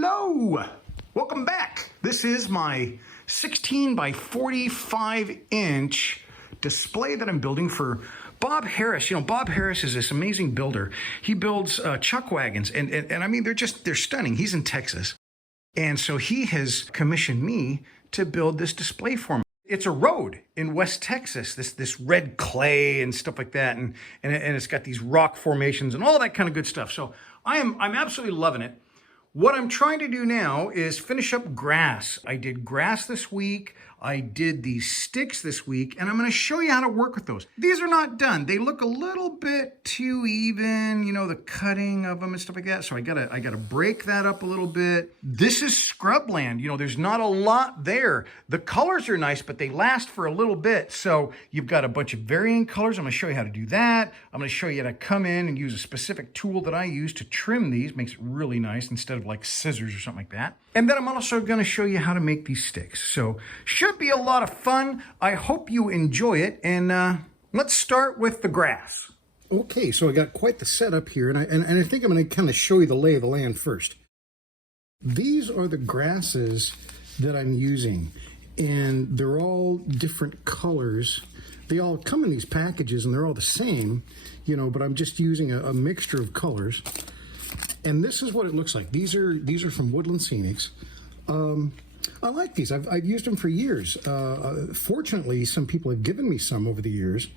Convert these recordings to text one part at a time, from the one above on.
Hello! Welcome back. This is my 16 by 45 inch display that I'm building for Bob Harris. You know, Bob Harris is this amazing builder. He builds chuck wagons, and I mean, they're stunning. He's in Texas. And so he has commissioned me to build this display for him. It's a road in West Texas, this red clay and stuff like that, and it's got these rock formations and all that kind of good stuff. So I'm absolutely loving it. What I'm trying to do now is finish up grass. I did grass this week. I did these sticks this week, and I'm going to show you how to work with those. These are not done. They look a little bit too even, you know, the cutting of them and stuff like that. So I gotta break that up a little bit. This is scrubland. You know, there's not a lot there. The colors are nice, but they last for a little bit. So you've got a bunch of varying colors. I'm going to show you how to do that. I'm going to show you how to come in and use a specific tool that I use to trim these. Makes it really nice instead of like scissors or something like that. And then I'm also going to show you how to make these sticks. So should be a lot of fun. I hope you enjoy it. And let's start with the grass. Okay, so I got quite the setup here, and I think I'm going to kind of show you the lay of the land first. These are the grasses that I'm using, and they're all different colors. They all come in these packages, and they're all the same, you know, but I'm just using a mixture of colors. And this is what it looks like. These are from Woodland Scenics. I like these. I've used them for years. Fortunately, some people have given me some over the years,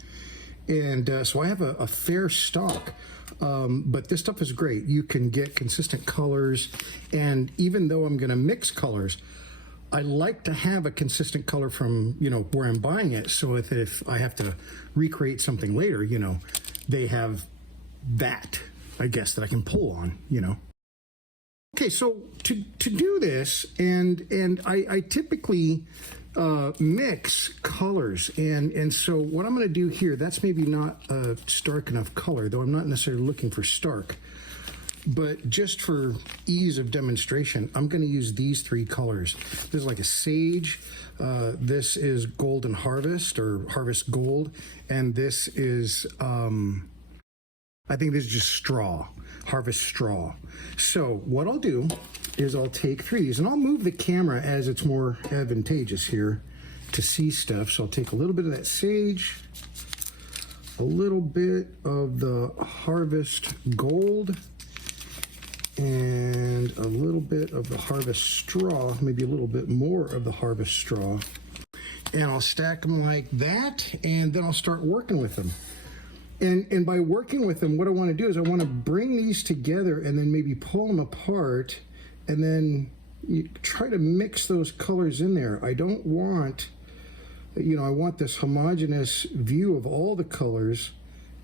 and so I have a fair stock. But this stuff is great. You can get consistent colors, and even though I'm going to mix colors, I like to have a consistent color from, you know, where I'm buying it. So if I have to recreate something later, you know, they have that, I guess, that I can pull on, you know. Okay, so to do this, and I typically mix colors, and so what I'm going to do here, that's maybe not a stark enough color, though I'm not necessarily looking for stark, but just for ease of demonstration, I'm going to use these three colors. This is like a sage, this is golden harvest or harvest gold, and this is I think this is just straw, harvest straw. So what I'll do is I'll take three of these, and I'll move the camera as it's more advantageous here to see stuff. So I'll take a little bit of that sage, a little bit of the harvest gold, and a little bit of the harvest straw, maybe a little bit more of the harvest straw. And I'll stack them like that, and then I'll start working with them. And by working with them, what I want to do is I want to bring these together and then maybe pull them apart, and then you try to mix those colors in there. I don't want, you know, I want this homogeneous view of all the colors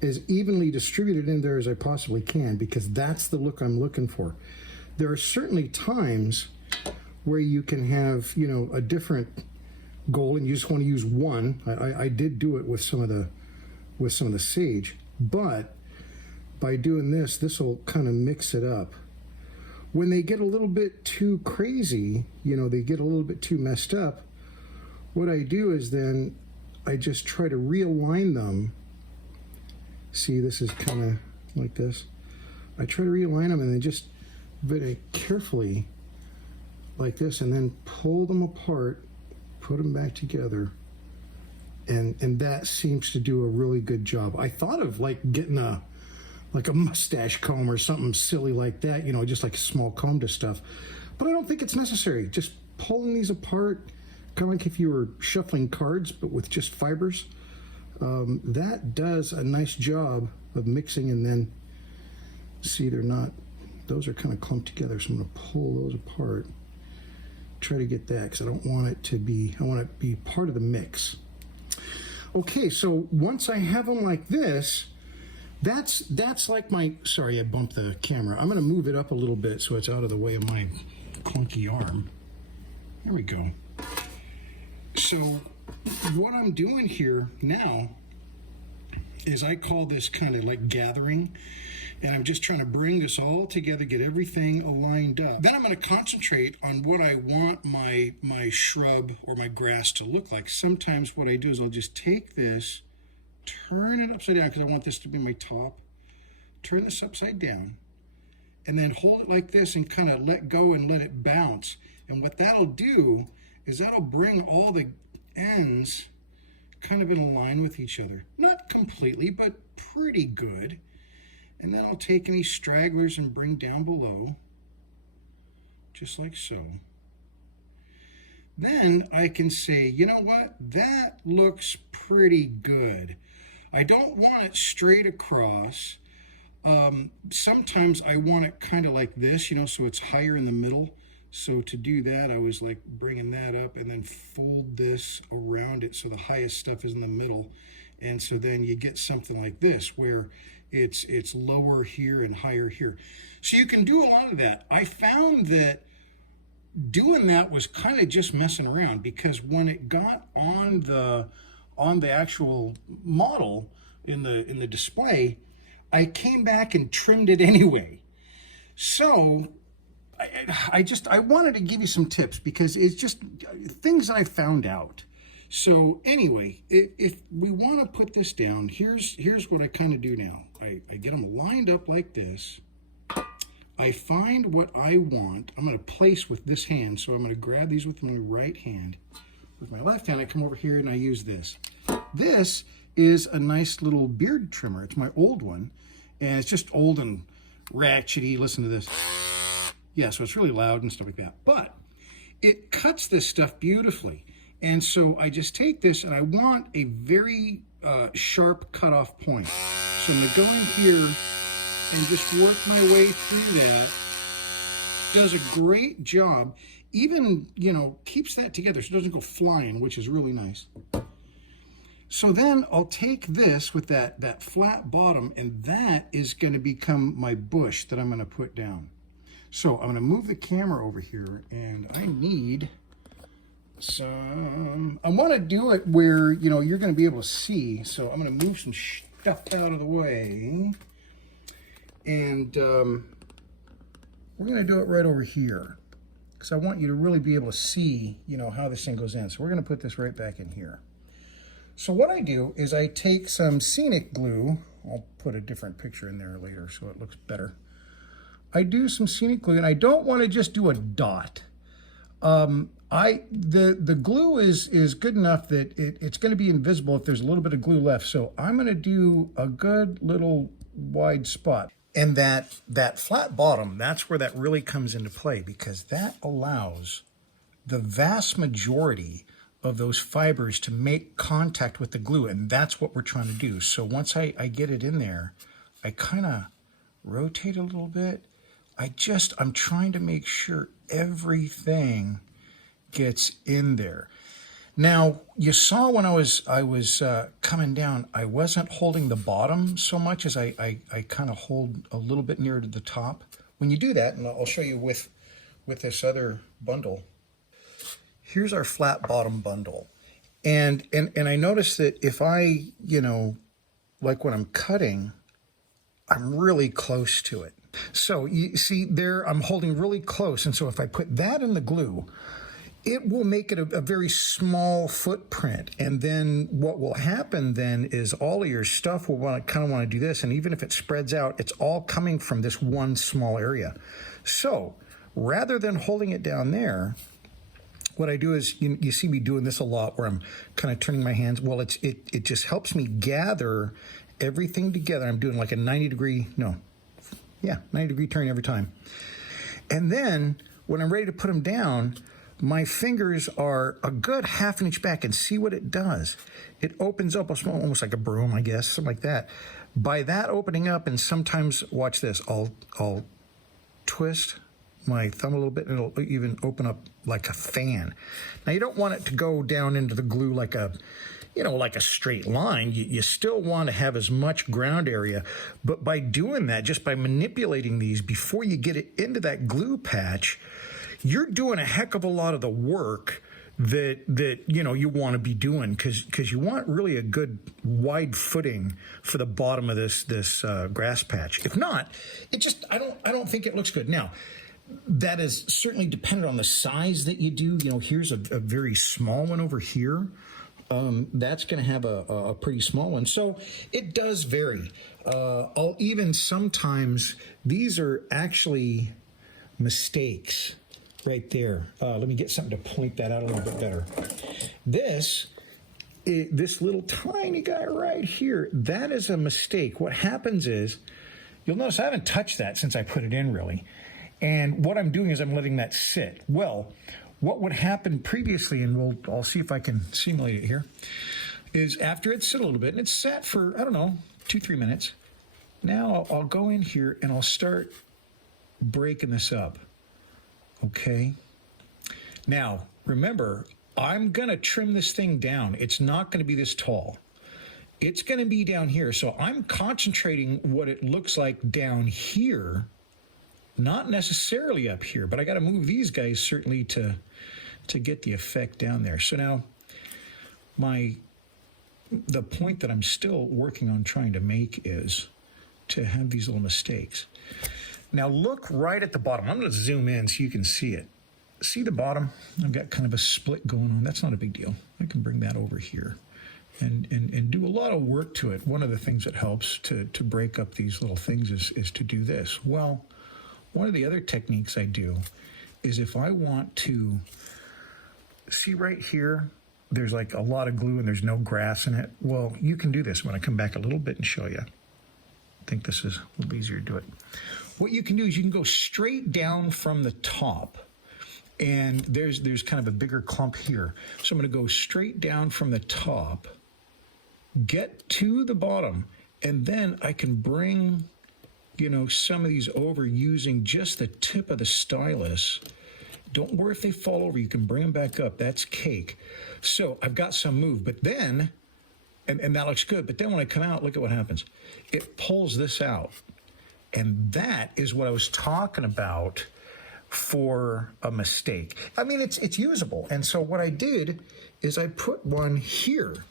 as evenly distributed in there as I possibly can, because that's the look I'm looking for. There are certainly times where you can have, you know, a different goal and you just want to use one. I did do it with some of the sage, but by doing this will kind of mix it up. When they get a little bit too crazy, you know, they get a little bit too messed up, what I do is then I just try to realign them. See, this is kind of like this. I try to realign them and then just very carefully like this, and then pull them apart, put them back together. And that seems to do a really good job. I thought of like getting a mustache comb or something silly like that, you know, just like a small comb to stuff. But I don't think it's necessary. Just pulling these apart, kind of like if you were shuffling cards, but with just fibers. That does a nice job of mixing, and then see, those are kind of clumped together. So I'm going to pull those apart, try to get that, because I don't want it to be, I want it to be part of the mix. Okay, so once I have them like this, that's like my, sorry, I bumped the camera. I'm going to move it up a little bit so it's out of the way of my clunky arm. There we go. So what I'm doing here now is I call this kind of like gathering, and I'm just trying to bring this all together, get everything aligned up. Then I'm going to concentrate on what I want my shrub or my grass to look like. Sometimes what I do is I'll just take this, turn it upside down, because I want this to be my top, turn this upside down, and then hold it like this and kind of let go and let it bounce. And what that'll do is that'll bring all the ends kind of in line with each other. Not completely, but pretty good. And then I'll take any stragglers and bring down below, just like so. Then I can say, you know what, that looks pretty good. I don't want it straight across. Sometimes I want it kind of like this, you know, so it's higher in the middle. So to do that, I was like bringing that up and then fold this around it so the highest stuff is in the middle. And so then you get something like this where it's lower here and higher here. So you can do a lot of that. I found that doing that was kind of just messing around, because when it got on the actual model in the display, I came back and trimmed it anyway. So I wanted to give you some tips, because it's just things I found out. So anyway, if we want to put this down, here's what I kind of do now. I get them lined up like this. I find what I want. I'm going to place with this hand, so I'm going to grab these with my right hand. With my left hand, I come over here and I use this. This is a nice little beard trimmer. It's my old one, and it's just old and ratchety. Listen to this. Yeah, so it's really loud and stuff like that. But it cuts this stuff beautifully. And so I just take this, and I want a very sharp cutoff point. So I'm going to go in here and just work my way through that. Does a great job. Even, you know, keeps that together so it doesn't go flying, which is really nice. So then I'll take this with that flat bottom, and that is going to become my bush that I'm going to put down. So I'm going to move the camera over here, and I need some, I want to do it where, you know, you're going to be able to see. So I'm going to move some stuff out of the way, and we're going to do it right over here, because I want you to really be able to see, you know, how this thing goes in. So we're going to put this right back in here. So what I do is I take some scenic glue. I'll put a different picture in there later so it looks better. I do some scenic glue, and I don't want to just do a dot. The glue is good enough that it's going to be invisible if there's a little bit of glue left. So I'm going to do a good little wide spot. And that flat bottom, that's where that really comes into play, because that allows the vast majority of those fibers to make contact with the glue, and that's what we're trying to do. So once I get it in there, I kind of rotate a little bit. I'm trying to make sure everything gets in there. Now, you saw when I was coming down, I wasn't holding the bottom so much as I kind of hold a little bit nearer to the top. When you do that, and I'll show you with this other bundle. Here's our flat bottom bundle. And I noticed that if I, you know, like when I'm cutting, I'm really close to it. So you see there, I'm holding really close. And so if I put that in the glue, it will make it a very small footprint. And then what will happen then is all of your stuff will kind of want to do this. And even if it spreads out, it's all coming from this one small area. So rather than holding it down there, what I do is, you see me doing this a lot where I'm kind of turning my hands. Well, it just helps me gather everything together. I'm doing like a 90 degree turn every time. And then when I'm ready to put them down, my fingers are a good ½ inch back, and see what it does. It opens up almost like a broom, I guess, something like that. By that opening up, and sometimes, watch this, I'll twist my thumb a little bit, and it'll even open up like a fan. Now, you don't want it to go down into the glue like a straight line. You still want to have as much ground area, but by doing that, just by manipulating these before you get it into that glue patch, you're doing a heck of a lot of the work that you want to be doing, because you want really a good wide footing for the bottom of this grass patch. If not, I don't think it looks good. Now, that is certainly dependent on the size that you do. Here's a very small one over here. that's going to have a pretty small one. So it does vary. I'll even sometimes, these are actually mistakes right there. Let me get something to point that out a little bit better. This little tiny guy right here, that is a mistake. What happens is, you'll notice I haven't touched that since I put it in really. And what I'm doing is I'm letting that sit. Well, what would happen previously, and I'll see if I can simulate it here, is after it's sit a little bit, and it's sat for, I don't know, 2-3 minutes. Now I'll go in here and I'll start breaking this up. Okay. Now, remember, I'm going to trim this thing down. It's not going to be this tall. It's going to be down here. So I'm concentrating what it looks like down here, not necessarily up here, but I got to move these guys certainly to get the effect down there. So now the point that I'm still working on trying to make is to have these little mistakes. Now look right at the bottom. I'm going to zoom in so you can see it. See the bottom? I've got kind of a split going on. That's not a big deal. I can bring that over here and do a lot of work to it. One of the things that helps to break up these little things is to do this. Well, one of the other techniques I do is if I want to see right here, there's like a lot of glue and there's no grass in it. Well, you can do this when I come back a little bit and show you. I think this is a little easier to do it. What you can do is you can go straight down from the top. And there's kind of a bigger clump here. So I'm going to go straight down from the top, get to the bottom, and then I can bring, some of these over using just the tip of the stylus. Don't worry if they fall over. You can bring them back up. That's cake. So I've got some move. But then, and that looks good, but then when I come out, look at what happens. It pulls this out. And that is what I was talking about for a mistake. I mean, it's usable. And so what I did is I put one here.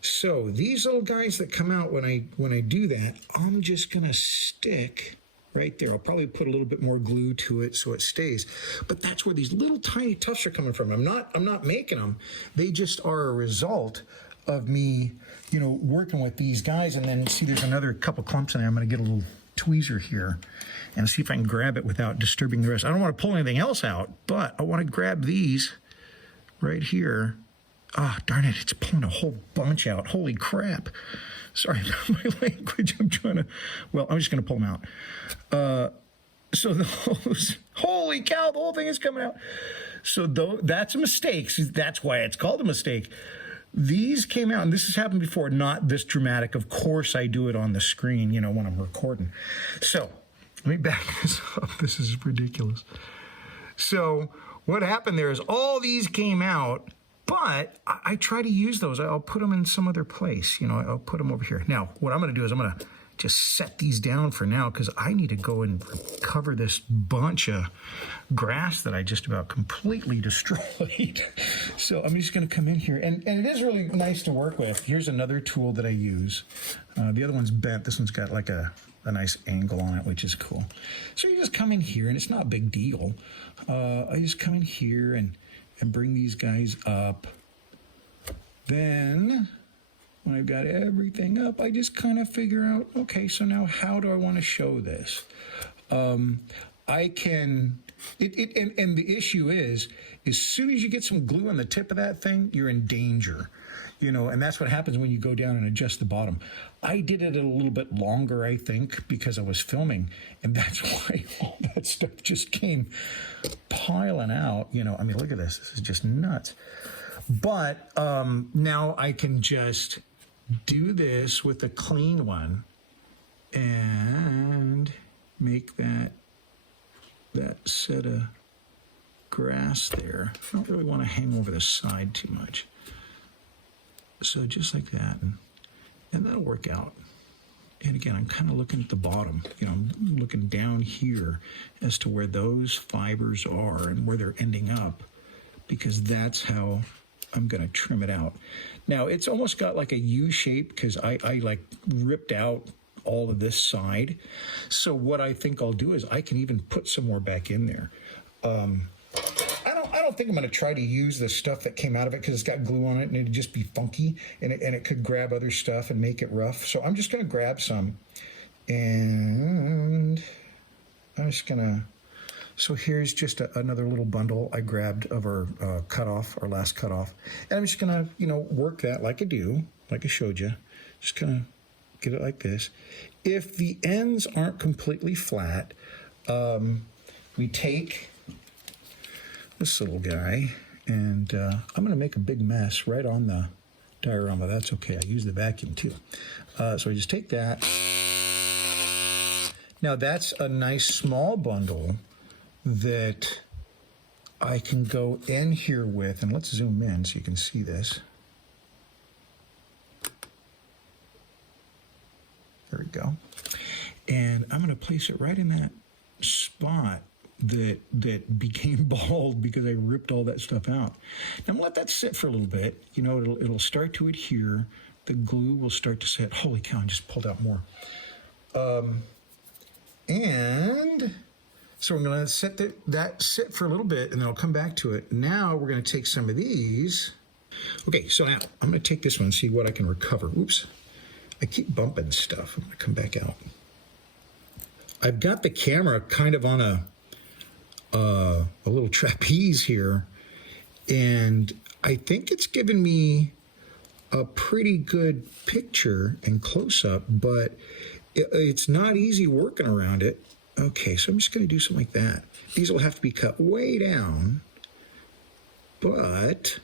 So these little guys that come out when I do that, I'm just going to stick right there. I'll probably put a little bit more glue to it so it stays. But that's where these little tiny tufts are coming from. I'm not making them. They just are a result of me, working with these guys. And then see, there's another couple clumps in there. I'm going to get a little tweezer here and see if I can grab it without disturbing the rest. I don't want to pull anything else out, but I want to grab these right here. Ah, darn it, it's pulling a whole bunch out. Holy crap. Sorry about my language. I'm just going to pull them out. So those, holy cow, the whole thing is coming out. So that's a mistake. That's why it's called a mistake. These came out, and this has happened before, not this dramatic. Of course, I do it on the screen, when I'm recording. So let me back this up. This is ridiculous. So what happened there is all these came out, but I try to use those. I'll put them in some other place. I'll put them over here. Now, what I'm going to do is I'm going to just set these down for now because I need to go and cover this bunch of grass that I just about completely destroyed. So I'm just going to come in here. And it is really nice to work with. Here's another tool that I use. The other one's bent. This one's got like a nice angle on it, which is cool. So you just come in here, and it's not a big deal. I just come in here and bring these guys up. Then when I've got everything up, I just kind of figure out, okay, so now how do I want to show this? I can, and the issue is, as soon as you get some glue on the tip of that thing, you're in danger, and that's what happens when you go down and adjust the bottom. I did it a little bit longer, I think, because I was filming, and that's why all that stuff just came piling out. I mean, look at this. This is just nuts. But now I can just do this with a clean one and make that set of grass there. I don't really want to hang over the side too much. So just like that, and that'll work out. And again, I'm kind of looking at the bottom. I'm looking down here as to where those fibers are and where they're ending up, because that's how I'm going to trim it out. Now, it's almost got like a U shape because I like ripped out all of this side. So what I think I'll do is I can even put some more back in there. I don't don't think I'm going to try to use the stuff that came out of it because it's got glue on it and it'd just be funky and it could grab other stuff and make it rough. So I'm just going to grab some and I'm just going to, so here's just another little bundle I grabbed of our cutoff, our last cutoff. And I'm just going to, you know, work that like I do, like I showed you. Just kind of get it like this. If the ends aren't completely flat, we take this little guy, and I'm going to make a big mess right on the diorama. That's okay. I use the vacuum too. So I just take that. Now that's a nice small bundle that I can go in here with, and let's zoom in so you can see this. There we go. And I'm going to place it right in that spot that became bald because I ripped all that stuff out. Now I'm gonna let that sit for a little bit. You know, it'll start to adhere. The glue will start to set. Holy cow, I just pulled out more. And so I'm gonna set that sit for a little bit and then I'll come back to it. Now we're gonna take some of these. Okay, so now I'm gonna take this one and see what I can recover. Oops, I keep bumping stuff. I'm gonna come back out. I've got the camera kind of on a little trapeze here, and I think it's given me a pretty good picture and close-up, but it's not easy working around it. Okay, so I'm just going to do something like that. These will have to be cut way down, but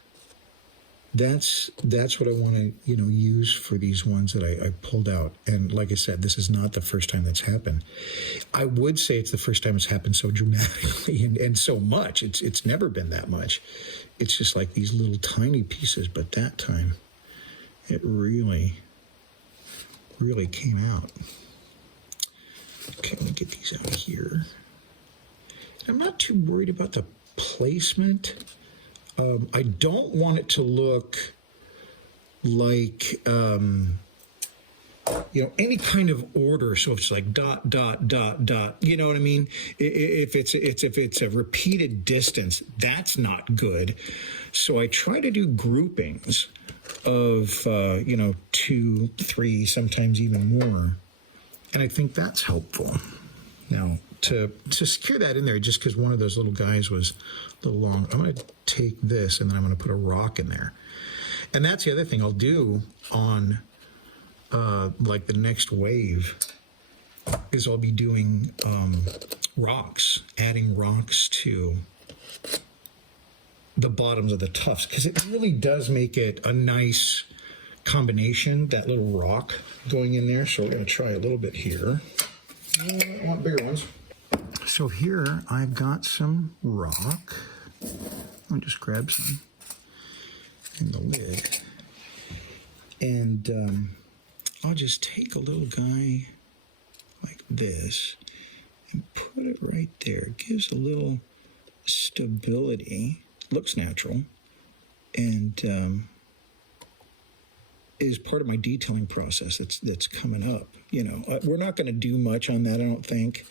that's what I want to, you know, use for these ones that I pulled out. And like I said, this is not the first time that's happened. I would say it's the first time it's happened so dramatically and so much. It's never been that much. It's just like these little tiny pieces, but that time it really came out. Okay, let me get these out here. I'm not too worried about the placement. I don't want it to look like, you know, any kind of order. So it's like dot, dot, dot, dot. You know what I mean? If it's a repeated distance, that's not good. So I try to do groupings of, you know, 2, 3, sometimes even more. And I think that's helpful. Now, to secure that in there, just because one of those little guys was a little long, I'm going to take this and then I'm going to put a rock in there. And that's the other thing I'll do on like the next wave is I'll be doing rocks, adding rocks to the bottoms of the tufts, because it really does make it a nice combination, that little rock going in there. So we're going to try a little bit here. I want bigger ones. So here I've got some rock. I'll just grab some in the lid. And I'll just take a little guy like this and put it right there. It gives a little stability. Looks natural. And is part of my detailing process that's coming up. You know, we're not going to do much on that, I don't think,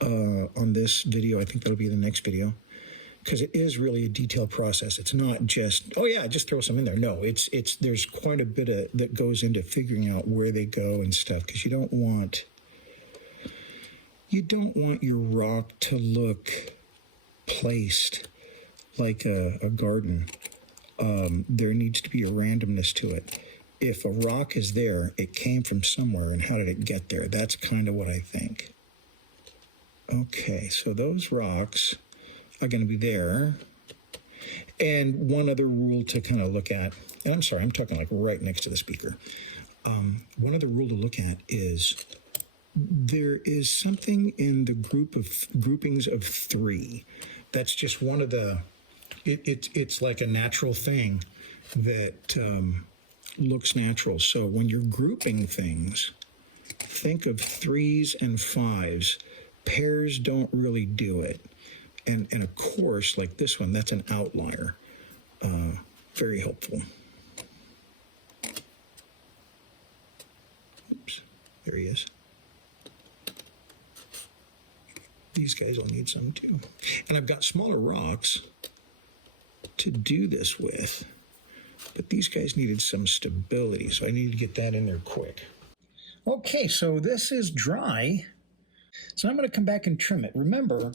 on this video. I think that'll be the next video, because it is really a detailed process. It's not just, oh yeah, just throw some in there. No, it's there's quite a bit that goes into figuring out where they go and stuff, because you don't want your rock to look placed like a garden. There needs to be a randomness to it. If a rock is there, it came from somewhere, and how did it get there? That's kind of what I think. Okay, so those rocks are going to be there. And one other rule to kind of look at, and I'm sorry, I'm talking like right next to the speaker. One other rule to look at is there is something in the groupings of 3. That's just one of the, it's like a natural thing that looks natural. So when you're grouping things, think of 3s and 5s. Pairs don't really do it. And of course, like this one, that's an outlier. Very helpful. Oops, there he is. These guys will need some too. And I've got smaller rocks to do this with, but these guys needed some stability, so I needed to get that in there quick. Okay, so this is dry, so I'm going to come back and trim it. Remember,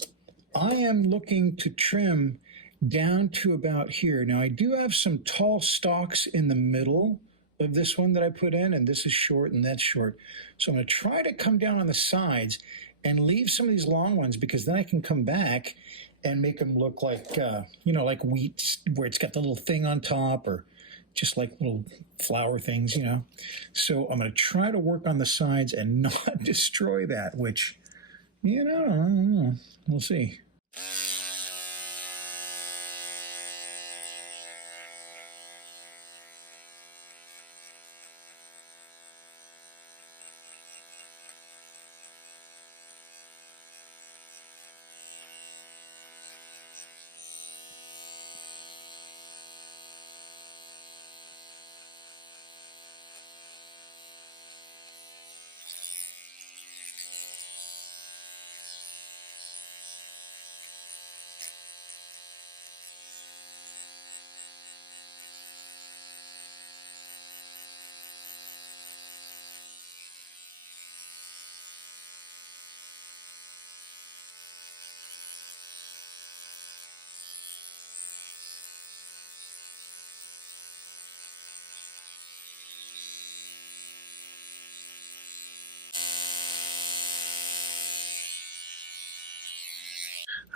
I am looking to trim down to about here. Now, I do have some tall stalks in the middle of this one that I put in, and this is short and that's short. So I'm going to try to come down on the sides and leave some of these long ones, because then I can come back and make them look like, like wheat, where it's got the little thing on top, or just like little flower things, So I'm going to try to work on the sides and not destroy that, which, I don't know. We'll see.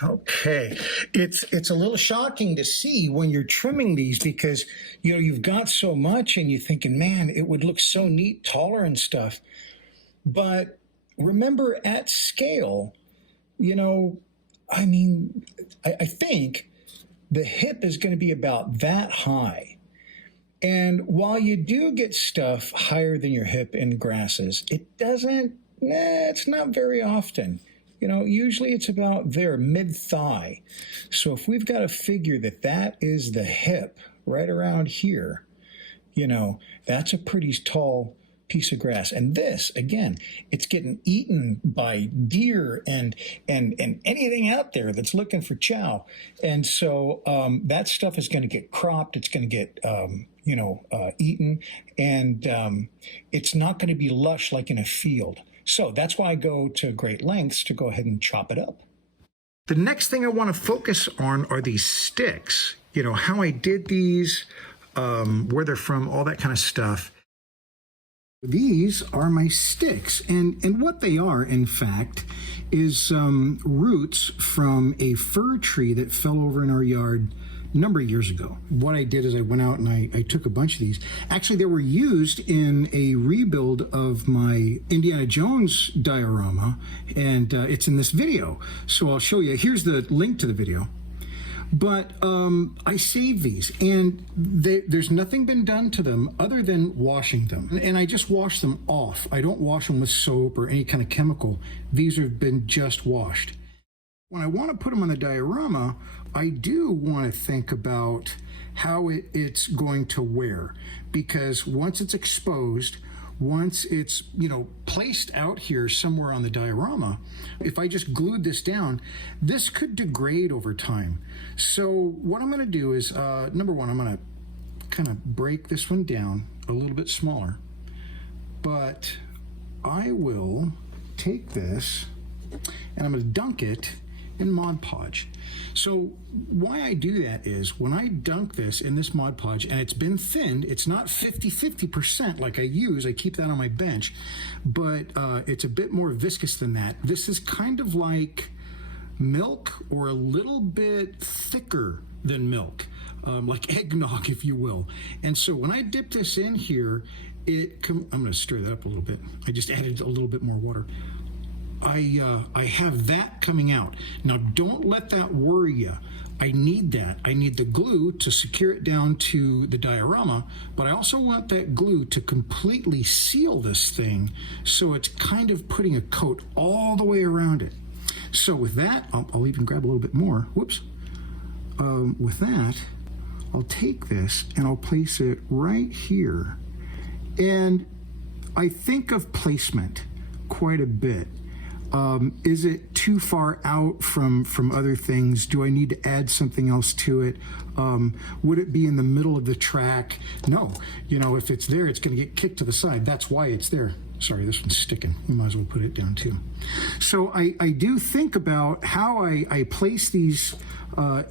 Okay, it's a little shocking to see when you're trimming these, because you've got so much and you're thinking, man, it would look so neat, taller and stuff. But remember, at scale, I think the hip is going to be about that high. And while you do get stuff higher than your hip in grasses, it's not very often. Usually it's about there, mid-thigh. So if we've got a figure that is the hip right around here, that's a pretty tall piece of grass. And this, again, it's getting eaten by deer and anything out there that's looking for chow. And so that stuff is going to get cropped. It's going to get, eaten. And it's not going to be lush like in a field. So that's why I go to great lengths to go ahead and chop it up. The next thing I want to focus on are these sticks. How I did these, where they're from, all that kind of stuff. These are my sticks, and what they are, in fact, is roots from a fir tree that fell over in our yard a number of years ago. What I did is I went out and I took a bunch of these. Actually, they were used in a rebuild of my Indiana Jones diorama, and it's in this video. So I'll show you. Here's the link to the video. But I saved these, and there's nothing been done to them other than washing them. And I just wash them off. I don't wash them with soap or any kind of chemical. These have been just washed. When I want to put them on the diorama, I do want to think about how it's going to wear, because once it's exposed, once it's placed out here somewhere on the diorama, if I just glued this down, this could degrade over time. So what I'm going to do is, number one, I'm going to kind of break this one down a little bit smaller, but I will take this and I'm going to dunk it in Mod Podge. So why I do that is when I dunk this in this Mod Podge and it's been thinned, it's not 50% like I use. I keep that on my bench, but it's a bit more viscous than that. This is kind of like milk, or a little bit thicker than milk, like eggnog, if you will. And so when I dip this in here, I'm going to stir that up a little bit. I just added a little bit more water. I have that coming out. Now, don't let that worry you. I need that. I need the glue to secure it down to the diorama, but I also want that glue to completely seal this thing, so it's kind of putting a coat all the way around it. So with that, I'll even grab a little bit more. Whoops. With that, I'll take this and I'll place it right here. And I think of placement quite a bit. Is it too far out from other things? Do I need to add something else to it? Would it be in the middle of the track? No. You know, if it's there, it's going to get kicked to the side. That's why it's there. Sorry, this one's sticking. We might as well put it down too. So I do think about how I place these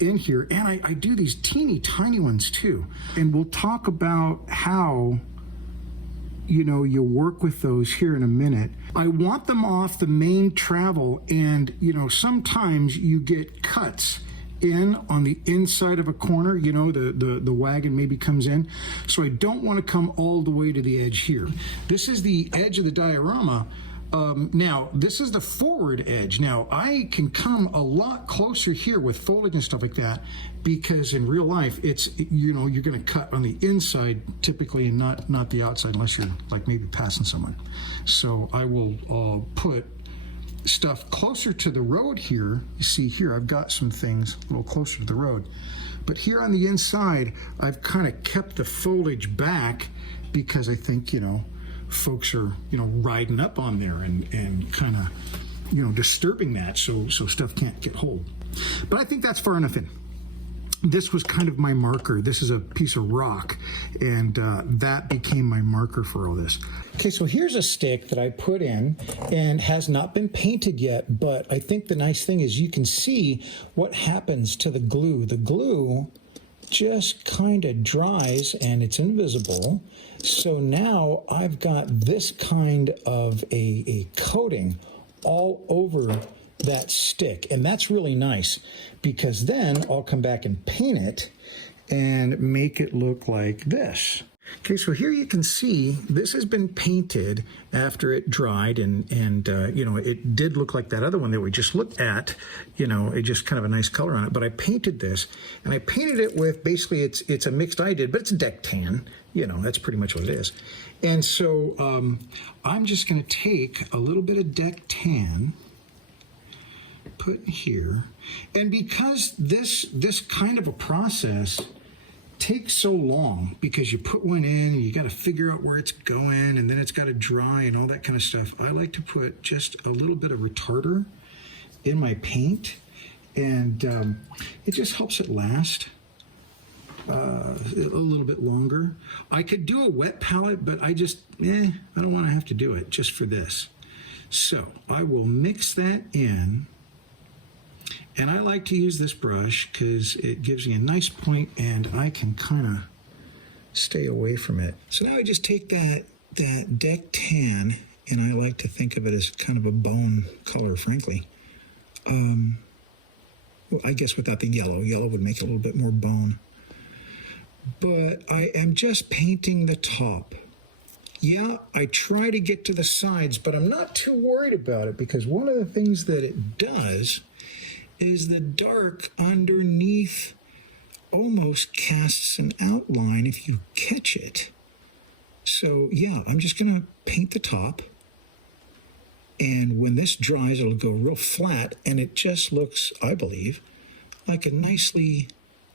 in here, and I do these teeny tiny ones too. And we'll talk about how, you know, you work with those here in a minute. I want them off the main travel, and you know, sometimes you get cuts in on the inside of a corner, you know, the wagon maybe comes in. So I don't want to come all the way to the edge here. This is the edge of the diorama. Now, this is the forward edge. Now, I can come a lot closer here with folding and stuff like that, because in real life, it's, you know, you're going to cut on the inside typically, and not the outside, unless you're like maybe passing someone. So I will put stuff closer to the road here. You see here, I've got some things a little closer to the road. But here on the inside, I've kind of kept the foliage back because I think, you know, folks are, you know, riding up on there and kind of, you know, disturbing that so stuff can't get hold. But I think that's far enough in. This was kind of my marker. This is a piece of rock, and that became my marker for all this. Okay, so here's a stick that I put in and has not been painted yet, but I think the nice thing is you can see what happens to the glue. The glue just kind of dries and it's invisible. So now I've got this kind of a coating all over that stick, and that's really nice, because then I'll come back and paint it and make it look like this. Okay, so here you can see this has been painted after it dried, and you know, it did look like that other one that we just looked at. You know, it just kind of a nice color on it. But I painted this, and I painted it with, basically it's a mixed I did, but it's a deck tan. You know, that's pretty much what it is. And so I'm just going to take a little bit of deck tan, put here, and because this kind of a process takes so long, because you put one in and you got to figure out where it's going, and then it's got to dry and all that kind of stuff, I like to put just a little bit of retarder in my paint, and it just helps it last a little bit longer. I could do a wet palette, but I just I don't want to have to do it just for this. So I will mix that in. And I like to use this brush because it gives me a nice point, and I can kind of stay away from it. So now I just take that deck tan, and I like to think of it as kind of a bone color, frankly. Well, I guess without the yellow. Yellow would make it a little bit more bone. But I am just painting the top. Yeah, I try to get to the sides, but I'm not too worried about it, because one of the things that it does is the dark underneath almost casts an outline if you catch it. So yeah, I'm just gonna paint the top, and when this dries, it'll go real flat, and it just looks, I believe, like a nicely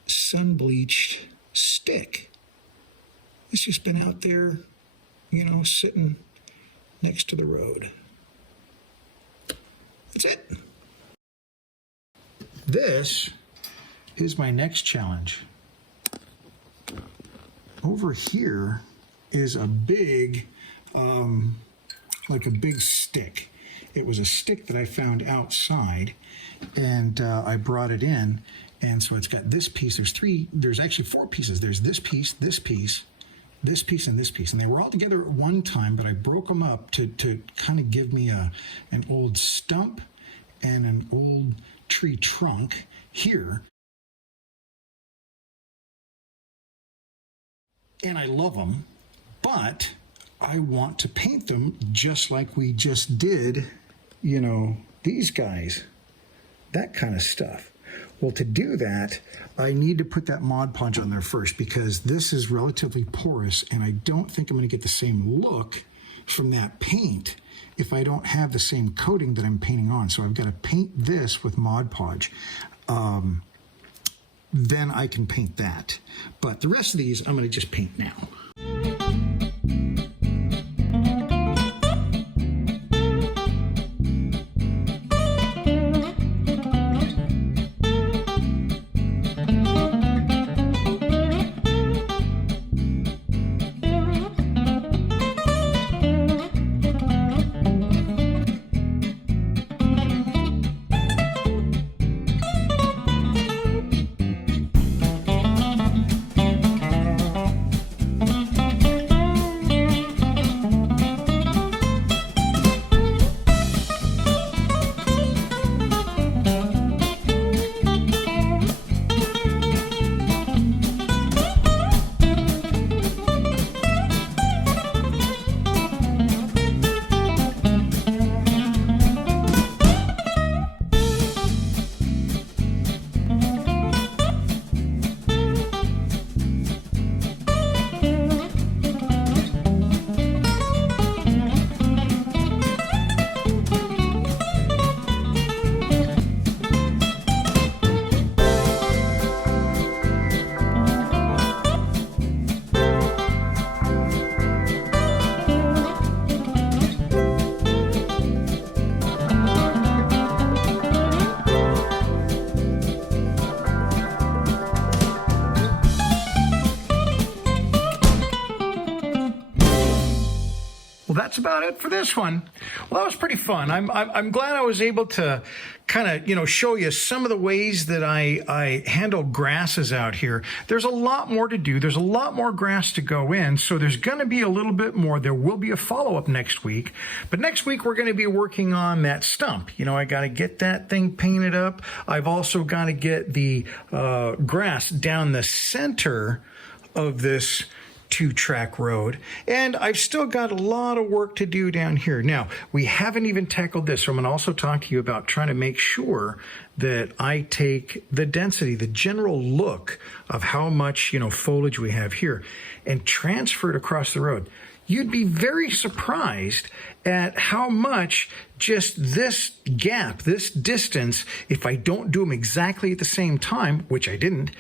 sun-bleached stick. It's just been out there, you know, sitting next to the road. That's it. This is my next challenge. Over here is a big, like a big stick. It was a stick that I found outside, and I brought it in. And so it's got this piece. There's actually 4 pieces. There's this piece, this piece, this piece, and this piece. And they were all together at one time, but I broke them up to kind of give me an old stump and an old tree trunk here. And I love them, but I want to paint them just like we just did, you know, these guys, that kind of stuff. Well, to do that, I need to put that Mod Podge on there first, because this is relatively porous, and I don't think I'm going to get the same look from that paint if I don't have the same coating that I'm painting on. So I've got to paint this with Mod Podge. Then I can paint that. But the rest of these, I'm going to just paint now. that's about it for this one. Well, that was pretty fun. I'm glad I was able to kind of, show you some of the ways that I handle grasses out here. There's a lot more to do. There's a lot more grass to go in, so there's going to be a little bit more. There will be a follow-up next week, but next week we're going to be working on that stump. I got to get that thing painted up. I've also got to get the grass down the center of this 2-track road, and I've still got a lot of work to do down here. Now, we haven't even tackled this, so I'm going to also talk to you about trying to make sure that I take the density, the general look of how much, foliage we have here, and transfer it across the road. You'd be very surprised at how much just this gap, this distance, if I don't do them exactly at the same time, which I didn't,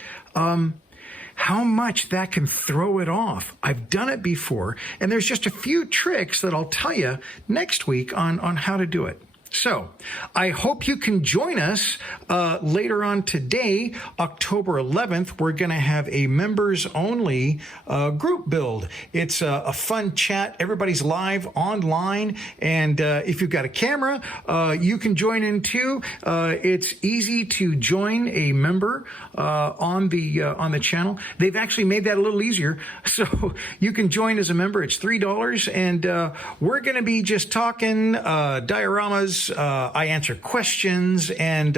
how much that can throw it off. I've done it before, and there's just a few tricks that I'll tell you next week on how to do it. So I hope you can join us later on today, October 11th. We're going to have a members-only group build. It's a fun chat. Everybody's live online, and if you've got a camera, you can join in too. It's easy to join a member on the channel. They've actually made that a little easier, so you can join as a member. It's $3, and we're going to be just talking dioramas. I answer questions, and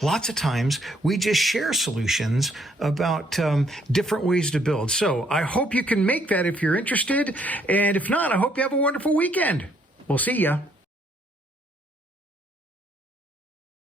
lots of times we just share solutions about different ways to build. So I hope you can make that if you're interested, and if not, I hope you have a wonderful weekend. We'll see ya.